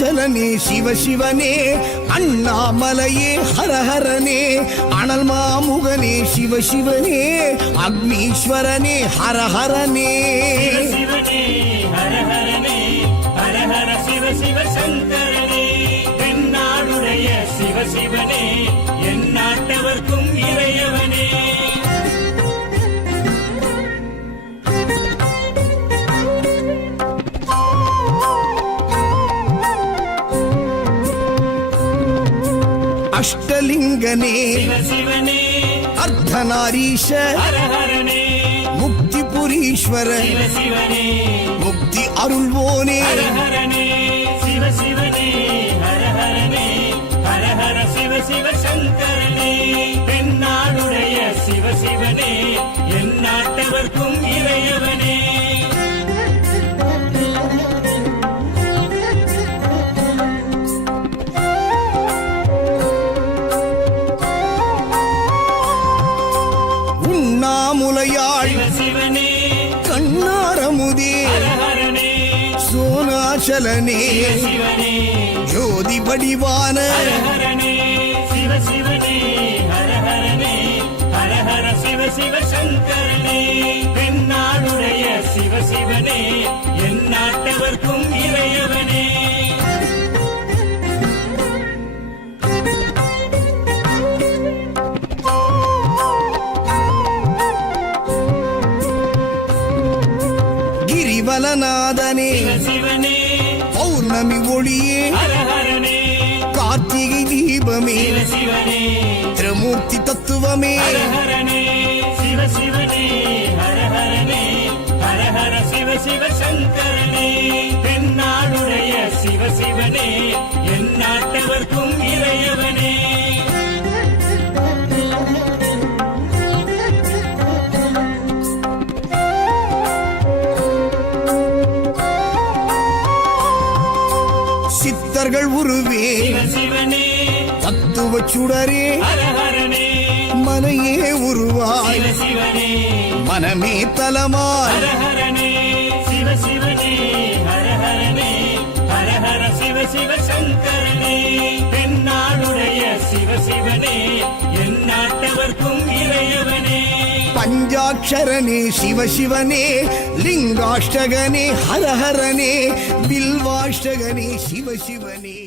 அருணாச்சலனே சிவசிவனே அண்ணாமலையே ஹரஹரனே அனல் மாமுகனே சிவசிவனே அக்னீஸ்வரனே ஹரஹரனே சிவனே ஹரஹரனே ஹரஹர சிவ சிவ சங்கரனே தென்னாடுடைய சிவசிவனே என் நாட்டவர்க்கும் இறையவனே அஷ்டலிங்கனே சிவசிவனே அர்த்தநாரீஷ ஹரஹரனே முக்திபுரீஸ்வர சிவசிவனே முக்தி அருள்வோனே ஹரஹரனே சிவசிவனே ஹரஹரனே ஹரஹர சிவ சிவ சங்கரனே தென்னாடுடைய சிவசிவனே என் நாட்டவர்க்கும் இறையவனே உண்ணாமுலையாள் சிவசிவனே கண்ணாரமுதே ஹரஹரனே சோனாச்சலனே சிவசிவனே ஜோதி வடிவான ஹரஹரனே சிவசிவனே ஹரஹரனே ஹரஹர சிவ சிவ சங்கரனே தென்னாடுடைய சிவசிவனே என் நாட்டவர்க்கும் இறையவனே கிரிவலநாதனே சிவசிவனே பௌர்ணமி ஒளியே ஹரஹரனே கார்த்திகை தீபமே சிவசிவனே திரிமூர்த்தி தத்துவமே ஹரஹரனே சிவசிவனே ஹரஹரனே ஹரஹர சிவ சிவ சங்கரனே தென்னாடுடைய சிவசிவனே என் நாட்டவர்க்கும் இறையவனே சித்தர்கள் உருவே சிவசிவனே தத்துவ சுடரே ஹரஹரனே மனையே உருவாய் சிவசிவனே மனமே தலமாய் ஹரஹரனே சிவசிவனே ஹரஹரனே ஹரஹர சிவ சிவ சங்கரனே தென்னாடுடைய சிவசிவனே என் நாட்டவர்க்கும் இறையவனே பஞ்சாட்சரனே சிவசிவனே லிங்காஷ்டகனே ஹரஹரனே பில்வாஷ்டகனே சிவசிவனே